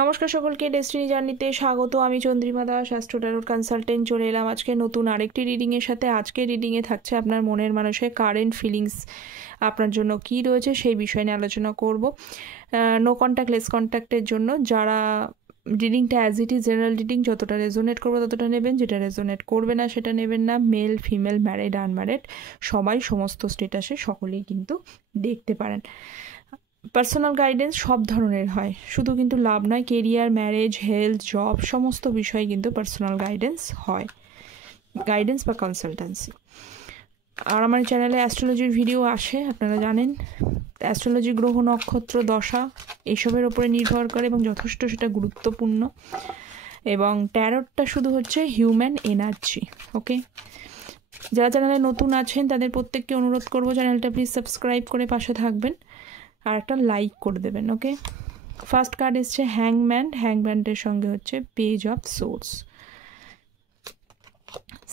নমস্কার সকলকে, ডেস্টিনি জার্নিতে স্বাগত। আমি Chandrima Das, astro tarot consultant, চলে এলাম আজকে নতুন আরেকটি রিডিংয়ের সাথে। আজকে রিডিংয়ে থাকছে আপনার মনের মানুষের কারেন্ট ফিলিংস আপনার জন্য কী রয়েছে সেই বিষয় নিয়ে আলোচনা করব। নো কন্ট্যাক্ট লেস কন্ট্যাক্টের জন্য যারা রিডিংটা as it is general reading, যতটা রেজোনেট করবে ততটা নেবেন, যেটা রেজোনেট করবে না সেটা নেবেন না। মেল ফিমেল, ম্যারিড আনম্যারিড সবাই, সমস্ত স্টেটাসে সকলেই কিন্তু দেখতে পারেন। পার্সোনাল গাইডেন্স সব ধরনের হয়, শুধু কিন্তু লাভ নয়, কেরিয়ার, ম্যারেজ, হেলথ, জব সমস্ত বিষয়ে কিন্তু পার্সোনাল গাইডেন্স হয়, গাইডেন্স বা কনসালটেন্সি। আর আমার চ্যানেলে অ্যাস্ট্রোলজির ভিডিও আসে, আপনারা জানেন। অ্যাস্ট্রোলজি গ্রহ নক্ষত্র দশা এইসবের ওপরে নির্ভর করে এবং যথেষ্ট সেটা গুরুত্বপূর্ণ। এবং ট্যারোটটা শুধু হচ্ছে হিউম্যান এনার্জি। ওকে, যারা চ্যানেলে নতুন আছেন তাদের প্রত্যেককে অনুরোধ করবো চ্যানেলটা প্লিজ সাবস্ক্রাইব করে পাশে থাকবেন আর একটা লাইক করে দেবেন। ওকে, ফার্স্ট কার্ড এসছে হ্যাংম্যান। হ্যাংম্যানের সঙ্গে হচ্ছে পেজ অফ সোর্স।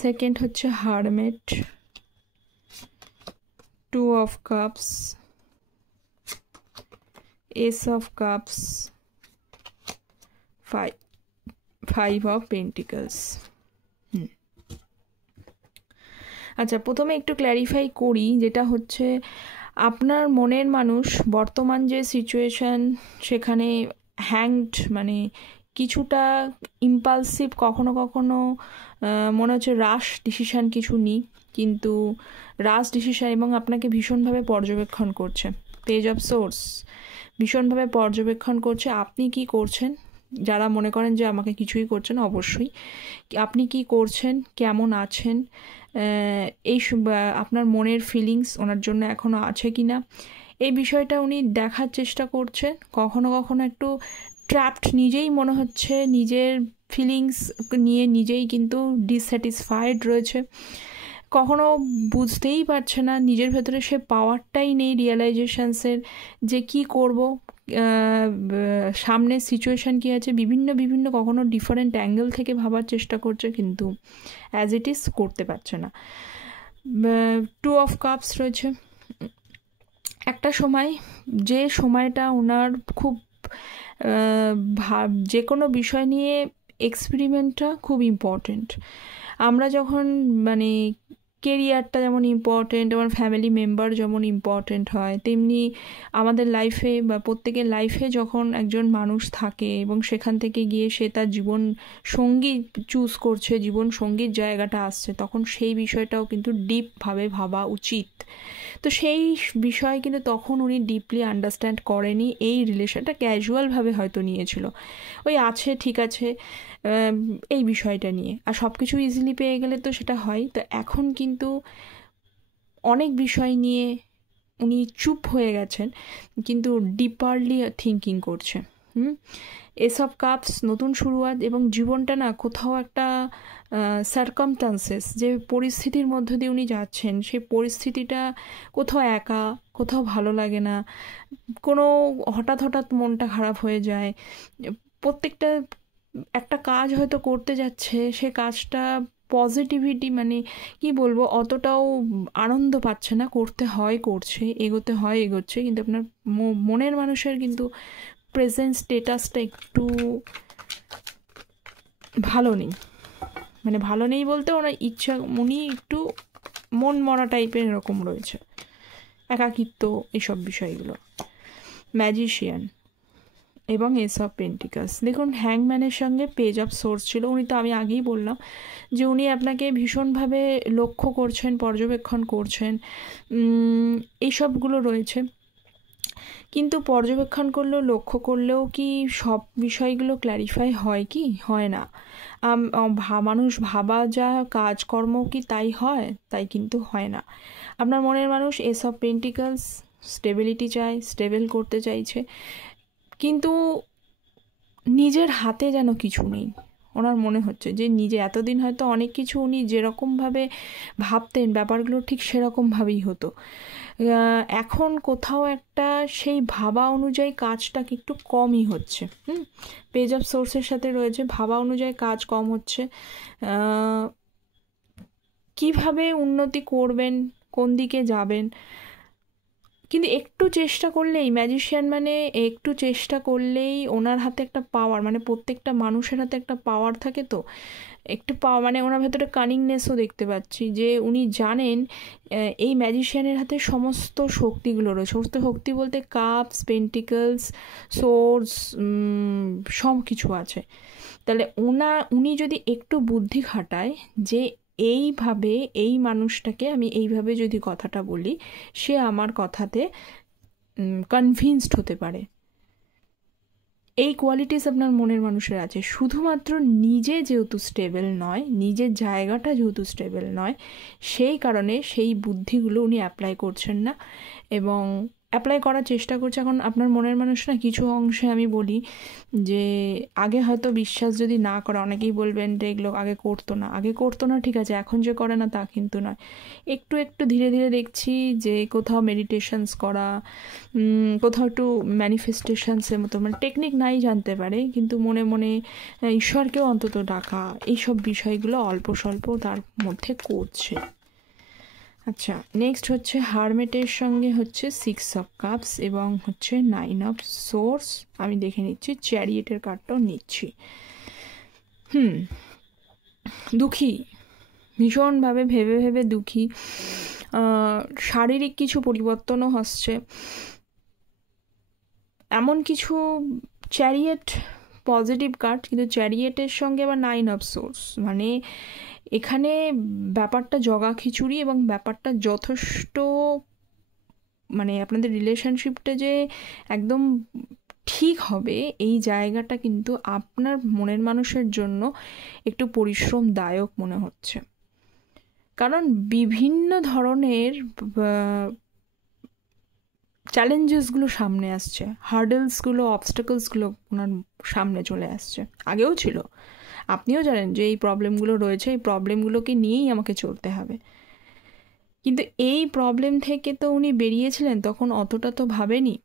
সেকেন্ড হচ্ছে hermit, two of cups, ace of cups, five of pentacles. আচ্ছা, প্রথমে একটু ক্ল্যারিফাই করি, যেটা হচ্ছে আপনার মনের মানুষ বর্তমান যে সিচুয়েশান সেখানে হ্যাংড, মানে কিছুটা ইম্পালসিভ, কখনো কখনো মনে হচ্ছে রাশ ডিসিশান কিছু নিই, কিন্তু রাশ ডিসিশান, এবং আপনাকে ভীষণভাবে পর্যবেক্ষণ করছে। পেজ অফ সোর্স ভীষণভাবে পর্যবেক্ষণ করছে আপনি কি করছেন। যারা মনে করেন যে আমাকে কিছুই করছেন, অবশ্যই আপনি কি করছেন, কেমন আছেন, এই আপনার মনের ফিলিংস ওনার জন্য এখনও আছে কি না, এই বিষয়টা উনি দেখার চেষ্টা করছেন। কখনো কখনো একটু ট্র্যাপড, নিজেই মনে হচ্ছে নিজের ফিলিংস নিয়ে নিজেই কিন্তু ডিসস্যাটিসফাইড রয়েছে। কখনো বুঝতেই পারছে না, নিজের ভেতরে সে পাওয়ারটাই নেই রিয়েলাইজেশনসের, যে কি করব, সামনের সিচুয়েশান কী আছে, বিভিন্ন কখনো ডিফারেন্ট অ্যাঙ্গেল থেকে ভাবার চেষ্টা করছে, কিন্তু অ্যাজ ইট ইজ করতে পারছে না। টু অফ কাপস রয়েছে। একটা সময়, যে সময়টা ওনার খুব যে কোনো বিষয় নিয়ে এক্সপেরিমেন্টটা খুব ইম্পর্টেন্ট। আমরা যখন মানে কেরিয়ারটা যেমন ইম্পর্টেন্ট, আমার ফ্যামিলি মেম্বার যেমন ইম্পর্টেন্ট হয়, তেমনি আমাদের লাইফে বা প্রত্যেকের লাইফে যখন একজন মানুষ থাকে এবং সেখান থেকে গিয়ে সে তার জীবন সঙ্গী চুজ করছে, জীবন সঙ্গীর জায়গাটা আসছে, তখন সেই বিষয়টাও কিন্তু ডিপভাবে ভাবা উচিত। তো সেই বিষয় কিন্তু তখন উনি ডিপলি আন্ডারস্ট্যান্ড করেনি, এই রিলেশনটা ক্যাজুয়ালভাবে হয়তো নিয়েছিল, ওই আছে ঠিক আছে এই বিষয়টা নিয়ে, আর সব কিছু ইজিলি পেয়ে গেলে তো সেটা হয়। তো এখন কিন্তু অনেক বিষয় নিয়ে উনি চুপ হয়ে গেছেন, কিন্তু ডিপারলি থিঙ্কিং করছে। এস অফ কাপস, নতুন শুরুয়াত, এবং জীবনটা না কোথাও একটা সার্কামস্টান্সেস, যে পরিস্থিতির মধ্য দিয়ে উনি যাচ্ছেন, সেই পরিস্থিতিটা কোথাও একা, কোথাও ভালো লাগে না, কোনো হঠাৎ মনটা খারাপ হয়ে যায়। প্রত্যেকটা একটা কাজ হয়তো করতে যাচ্ছে, সে কাজটা পজিটিভিটি, মানে কি বলবো, অতটাও আনন্দ পাচ্ছে না, করতে হয় করছে, এগোতে হয় এগোচ্ছে, কিন্তু আপনার মনের মানুষের কিন্তু প্রেজেন্ট স্টেটাসটা একটু ভালো নেই। মানে ভালো নেই বলতে ওনার ইচ্ছা, উনি একটু মন মরা টাইপের এরকম রয়েছে, একাকিত্ব, এইসব বিষয়গুলো। ম্যাজিশিয়ান এবং এস অফ পেন্টিকালস। দেখুন, হ্যাংম্যানের সঙ্গে পেজ অফ সোর্স ছিল। উনি তো, আমি আগেই বললাম যে উনি আপনাকে ভীষণভাবে লক্ষ্য করছেন, পর্যবেক্ষণ করছেন, এইসবগুলো রয়েছে। কিন্তু পর্যবেক্ষণ করলেও, লক্ষ্য করলেও কি সব বিষয়গুলো ক্ল্যারিফাই হয় কি? হয় না। মানুষ ভাবা যা কাজকর্ম কি তাই হয়? তাই কিন্তু হয় না। আপনার মনের মানুষ এস অফ পেন্টিকলস, স্টেবিলিটি চায়, স্টেবল করতে চাইছে, কিন্তু নিজের হাতে যেন কিছু নেই। ওনার মনে হচ্ছে যে নিজে এতদিন হয়তো অনেক কিছু উনি যেরকমভাবে ভাবতেন ব্যাপারগুলো ঠিক সেরকমভাবেই হতো, এখন কোথাও একটা সেই ভাবা অনুযায়ী কাজটা একটু কমই হচ্ছে। পেজ অফ সোর্সের সাথে রয়েছে, ভাবা অনুযায়ী কাজ কম হচ্ছে। কিভাবে উন্নতি করবেন, কোন দিকে যাবেন, কিন্তু একটু চেষ্টা করলেই, ম্যাজিশিয়ান মানে একটু চেষ্টা করলেই ওনার হাতে একটা পাওয়ার, মানে প্রত্যেকটা মানুষের হাতে একটা পাওয়ার থাকে, তো একটু পাওয়ার মানে ওনার ভেতরে কানিংনেসও দেখতে পাচ্ছি, যে উনি জানেন এই ম্যাজিশিয়ানের হাতে সমস্ত শক্তিগুলো রয়েছে। সমস্ত শক্তি বলতে কাপস, পেন্টিকলস, সোর্স, সব কিছু আছে। তাহলে উনি যদি একটু বুদ্ধি খাটায় যে এইভাবে এই মানুষটাকে আমি এইভাবে যদি কথাটা বলি, সে আমার কথাতে কনভিন্সড হতে পারে, এই কোয়ালিটিস আপনার মনের মানুষের আছে। শুধুমাত্র নিজে যেহেতু স্টেবল নয়, নিজের জায়গাটা যেহেতু স্টেবল নয়, সেই কারণে সেই বুদ্ধিগুলো উনি অ্যাপ্লাই করছেন না, এবং অ্যাপ্লাই করার চেষ্টা করছে। এখন আপনার মনের মানুষ না কিছু অংশে আমি বলি যে আগে হয়তো বিশ্বাস যদি না করে, অনেকেই বলবেন যে এগুলো আগে করতো না, ঠিক আছে, এখন যে করে না তা কিন্তু নয়। একটু একটু ধীরে ধীরে দেখছি যে কোথাও মেডিটেশনস করা, কোথাও একটু ম্যানিফেস্টেশনসের মতো, মানে টেকনিক নাই জানতে পারে, কিন্তু মনে মনে ঈশ্বরকেও অন্তত ডাকা, এইসব বিষয়গুলো অল্প স্বল্প তার মধ্যে করছে। আচ্ছা, নেক্সট হচ্ছে হারমেটের সঙ্গে হচ্ছে 6 অফ কাপস এবং হচ্ছে 9 অফ সোর্স। আমি দেখে নিচ্ছি, চ্যারিয়েটের কার্ডটাও নিচ্ছি। দুঃখী, ভীষণভাবে ভেবে ভেবে দুঃখী। শারীরিক কিছু পরিবর্তনও হচ্ছে, এমন কিছু। চ্যারিয়েট পজিটিভ কার্ড, কিন্তু চ্যারিয়েটের সঙ্গে আবার 9 অফ সোর্স, মানে এখানে ব্যাপারটা জগা খিচুড়ি, এবং ব্যাপারটা যথেষ্ট, মানে আপনাদের রিলেশনশিপটা যে একদম ঠিক হবে এই জায়গাটা কিন্তু আপনার মনের মানুষের জন্য একটু পরিশ্রমদায়ক মনে হচ্ছে, কারণ বিভিন্ন ধরনের চ্যালেঞ্জেসগুলো সামনে আসছে, হার্ডেলসগুলো, অবস্টাকলসগুলো ওনার সামনে চলে আসছে। আগেও ছিল, আপনিও জানেন যে এই প্রবলেমগুলো রয়েছে, এই প্রবলেমগুলোকে নিয়েই আমাকে চলতে হবে। কিন্তু এই প্রবলেম থেকে তো উনি বেরিয়েছিলেন, তখন অতটা তো ভাবেনি।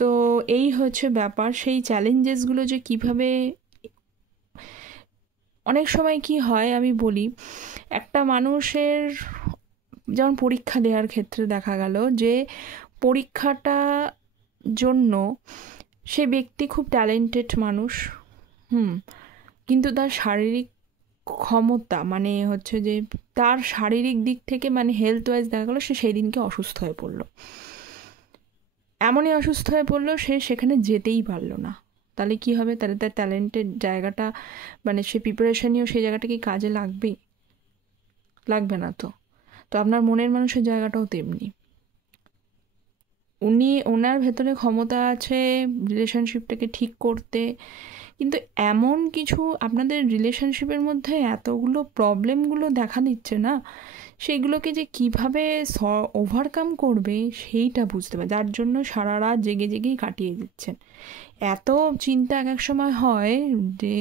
তো এই হচ্ছে ব্যাপার, সেই চ্যালেঞ্জেসগুলো যে কিভাবে, অনেক সময় কি হয় আমি বলি, একটা মানুষের যেমন পরীক্ষা দেওয়ার ক্ষেত্রে দেখা গেল যে পরীক্ষাটা জন্য সে ব্যক্তি খুব ট্যালেন্টেড মানুষ, কিন্তু তার শারীরিক ক্ষমতা, মানে হচ্ছে যে তার শারীরিক দিক থেকে, মানে হেলথ ওয়াইজ দেখা গেলো সে সেই দিনকে অসুস্থ হয়ে পড়লো, এমনই অসুস্থ হয়ে পড়লো সে সেখানে যেতেই পারলো না। তাহলে কি হবে? তাহলে তার ট্যালেন্টের জায়গাটা, মানে সে প্রিপারেশানিও সেই জায়গাটা কি কাজে লাগবেই? লাগবে না তো। তো আপনার মনের মানুষের জায়গাটাও তেমনি, ওনার ভেতরে ক্ষমতা আছে রিলেশনশিপটাকে ঠিক করতে, কিন্তু এমন কিছু আপনাদের রিলেশনশিপের মধ্যে এতগুলো প্রবলেমগুলো দেখা দিচ্ছে না, সেইগুলোকে যে কিভাবে ওভারকাম করবে সেইটা বুঝতে পারে, যার জন্য সারা রাত জেগে জেগেই কাটিয়ে দিচ্ছেন। এত চিন্তা এক এক সময় হয় যে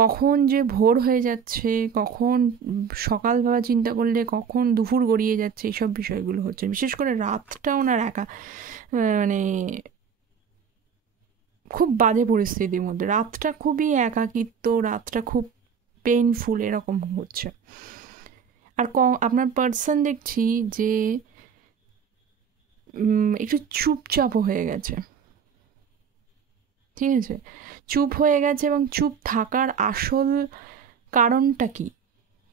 কখন যে ভোর হয়ে যাচ্ছে, কখন সকালবেলা চিন্তা করলে কখন দুপুর গড়িয়ে যাচ্ছে, এইসব বিষয়গুলো হচ্ছে। বিশেষ করে রাতটা ওনার একা, মানে খুব বাজে পরিস্থিতির মধ্যে, রাতটা খুবই একাকিত্ব, রাতটা খুব পেইনফুল, এরকম হচ্ছে। আর আপনার পার্সন দেখছি যে একটু চুপচাপও হয়ে গেছে, ঠিক আছে, চুপ হয়ে গেছে। এবং চুপ থাকার আসল কারণটা কি?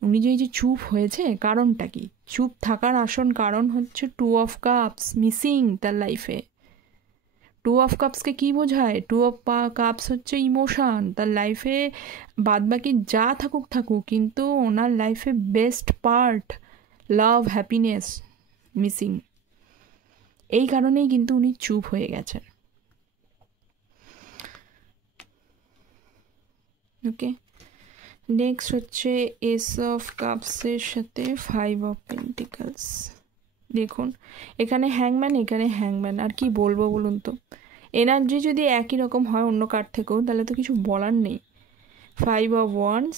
উনি যে এই যে চুপ হয়েছে, কারণটা কি? চুপ থাকার আসল কারণ হচ্ছে 2 অফ কাপস মিসিং তার লাইফে। 2 অফ কাপসকে কি বোঝায়? 2 অফ কাপস হচ্ছে ইমোশন তার লাইফে, বাদবাকি যা থাকুক থাকুক, কিন্তু ওনার লাইফে বেস্ট পার্ট, লাভ, হ্যাপিনেস মিসিং। এই কারণেই কিন্তু উনি চুপ হয়ে গেছেন। ওকে, নেক্সট হচ্ছে এস অফ কাপসের সাথে 5 অফ পেন্টিকলস। দেখুন এখানে হ্যাংম্যান, এখানে হ্যাংম্যান, আর কি বলবো বলুন তো? এনার্জি যদি একই রকম হয় অন্য কার্ড থেকেও, তাহলে তো কিছু বলার নেই। 5 অফ ওয়ান্স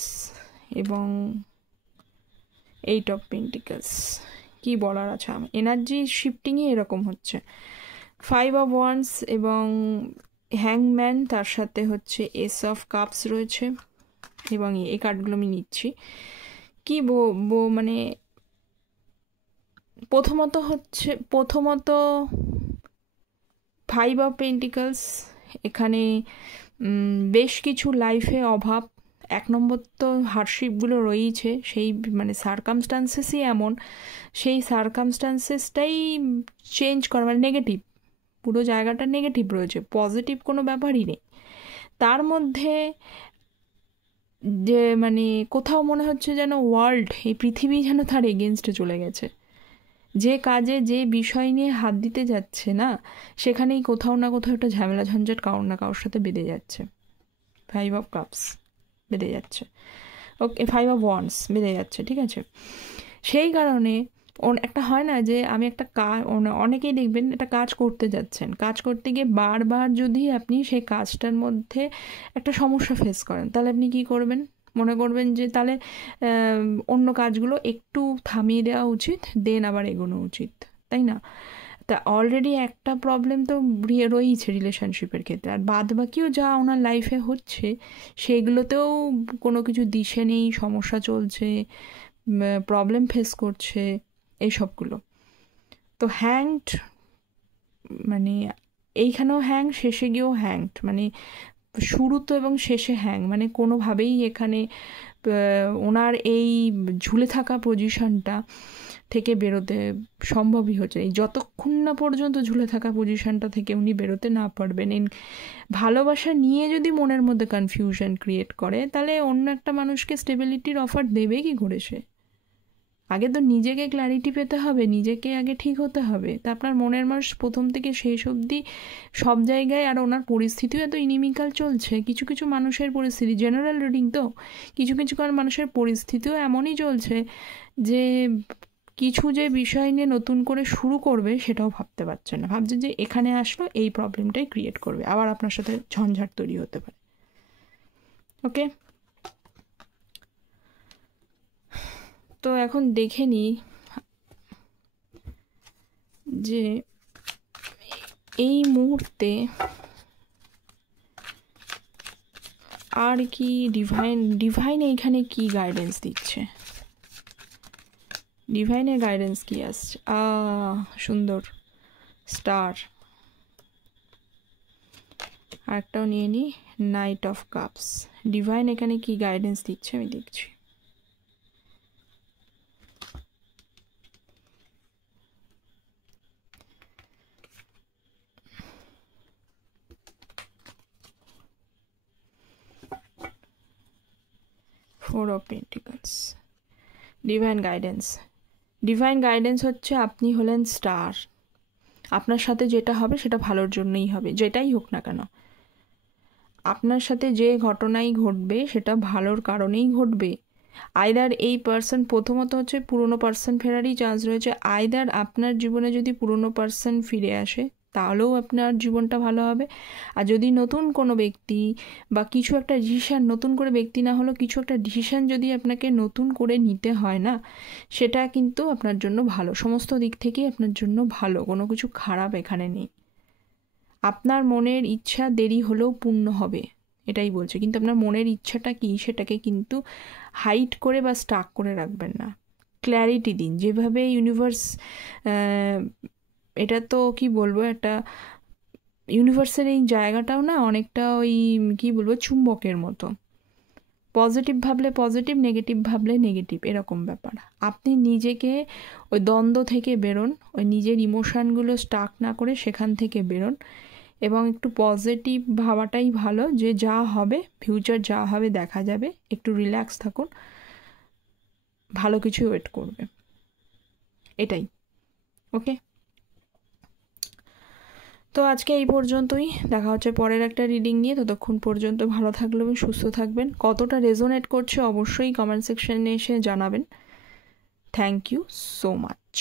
এবং 8 অফ পেন্টিকলস, কি বলার আছে? এনার্জি শিফটিংই এরকম হচ্ছে। 5 অফ ওয়ান্স এবং হ্যাংম্যান, তার সাথে হচ্ছে এস অফ কাপস রয়েছে, এবং এই কার্ডগুলো আমি নিচ্ছি। কি মানে প্রথমত 5 অফ পেন্টিকলস, এখানে বেশ কিছু লাইফে অভাব। 1 নম্বর তো হার্ডশিপগুলো রয়েছে, সেই মানে সারকামস্টান্সেসই এমন, সেই সারকামস্টান্সেসটাই চেঞ্জ করা, মানে নেগেটিভ, পুরো জায়গাটা নেগেটিভ রয়েছে, পজিটিভ কোনো ব্যাপারই নেই। তার মধ্যে যে মানে কোথাও মনে হচ্ছে যেন ওয়ার্ল্ড, এই পৃথিবী যেন তার এগেনস্টে চলে গেছে। যে কাজে যে বিষয় নিয়ে হাত দিতে যাচ্ছে না, সেখানেই কোথাও না কোথাও একটা ঝামেলা ঝঞ্ঝাট কারোর না কারোর সাথে বেঁধে যাচ্ছে। 5 অফ কাপস বেঁধে যাচ্ছে, ওকে, 5 অফ ওয়ান্ডস বেঁধে যাচ্ছে, ঠিক আছে। সেই কারণে একটা হয় না যে আমি একটা কাজ, অনেকেই দেখবেন একটা কাজ করতে যাচ্ছেন, কাজ করতে গিয়ে বারবার যদি আপনি সেই কাজটার মধ্যে একটা সমস্যা ফেস করেন, তাহলে আপনি কি করবেন? মনে করবেন যে তাহলে অন্য কাজগুলো একটু থামিয়ে দেওয়া উচিত, দেন আবার এগোনো উচিত, তাই না? তা অলরেডি একটা প্রবলেম তো রয়েইছে রিলেশনশিপের ক্ষেত্রে, আর বাদ বাকিও যা ওনার লাইফে হচ্ছে সেগুলোতেও কোনো কিছু দিশে নেই, সমস্যা চলছে, প্রবলেম ফেস করছে, এইসবগুলো। তো হ্যাংড, মানে এইখানেও হ্যাং, শেষে গিয়েও হ্যাংড, মানে শুরু তো এবং শেষে হ্যাং, মানে কোনোভাবেই এখানে ওনার এই ঝুলে থাকা পজিশনটা থেকে বেরোতে সম্ভবই হচ্ছে এই, যতক্ষণ না পর্যন্ত ঝুলে থাকা পজিশনটা থেকে উনি বেরোতে না পারবেন। ভালোবাসা নিয়ে যদি মনের মধ্যে কনফিউশন ক্রিয়েট করে, তাহলে অন্য একটা মানুষকে স্টেবিলিটির অফার দেবে কি করে সে? আগে তো নিজেকে ক্ল্যারিটি পেতে হবে, নিজেকে আগে ঠিক হতে হবে। তা আপনার মনের মানুষ প্রথম থেকে শেষ অবধি সব জায়গায়, আর ওনার পরিস্থিতিও এত ইনিমিক্যাল চলছে, কিছু কিছু মানুষের পরিস্থিতি, জেনারেল রিডিং তো, কিছু কিছু মানুষের পরিস্থিতিও এমনই চলছে যে কিছু যে বিষয় নিয়ে নতুন করে শুরু করবে সেটাও ভাবতে পারছে না, ভাবছে যে এখানে আসলো এই প্রবলেমটাই ক্রিয়েট করবে, আবার আপনার সাথে ঝঞ্ঝাট তৈরি হতে পারে। ওকে, তো এখন দেখে নিই যে এই মুহূর্তে আর কি ডিভাইন এইখানে কি গাইডেন্স দিচ্ছে, ডিভাইনের গাইডেন্স কি আসছে? সুন্দর স্টার। আরেকটাও নিয়ে নিই, নাইট অফ কাপস। ডিভাইন এখানে কি গাইডেন্স দিচ্ছে আমি দেখছি। Four of pentacles, divine guidance হচ্ছে আপনি হলেন স্টার, আপনার সাথে যেটা হবে সেটা ভালোর জন্যই হবে, যেটাই হোক না কেন। আপনার সাথে যে ঘটনাই ঘটবে সেটা ভালোর কারণেই ঘটবে। আইদার এই পার্সন, প্রথমত হচ্ছে পুরনো পার্সন ফেরারই চান্স রয়েছে, আইদার আপনার জীবনে যদি পুরনো পার্সন ফিরে আসে তাহলেও আপনার জীবনটা ভালো হবে, আর যদি নতুন কোনো ব্যক্তি বা কিছু একটা ডিসিশান, নতুন করে ব্যক্তি না হলেও কিছু একটা ডিসিশান যদি আপনাকে নতুন করে নিতে হয় না, সেটা কিন্তু আপনার জন্য ভালো, সমস্ত দিক থেকেই আপনার জন্য ভালো, কোনো কিছু খারাপ এখানে নেই। আপনার মনের ইচ্ছা দেরি হলেও পূর্ণ হবে, এটাই বলছে। কিন্তু আপনার মনের ইচ্ছাটা কি সেটাকে কিন্তু হাইড করে বা স্টাক করে রাখবেন না, ক্ল্যারিটি দিন। যেভাবে ইউনিভার্স, এটা তো কি বলবো, একটা ইউনিভার্সের এই জায়গাটাও না অনেকটা ওই কি বলবো চুম্বকের মতো, পজিটিভ ভাবলে পজিটিভ, নেগেটিভ ভাবলে নেগেটিভ, এরকম ব্যাপার। আপনি নিজেকে ওই দ্বন্দ্ব থেকে বেরোন, ওই নিজের ইমোশানগুলো স্টাক না করে সেখান থেকে বেরোন, এবং একটু পজিটিভ ভাবাটাই ভালো, যে যা হবে ফিউচার যা হবে দেখা যাবে, একটু রিল্যাক্স থাকুন, ভালো কিছু ওয়েট করবে, এটাই। ওকে, তো আজকে এই পর্যন্তই, দেখা হচ্ছে পরের একটা রিডিং নিয়ে। ততক্ষণ পর্যন্ত ভালো থাকবেন, সুস্থ থাকবেন। কতটা রেজোনেট করছে অবশ্যই কমেন্ট সেকশনে এসে জানাবেন। Thank you so much.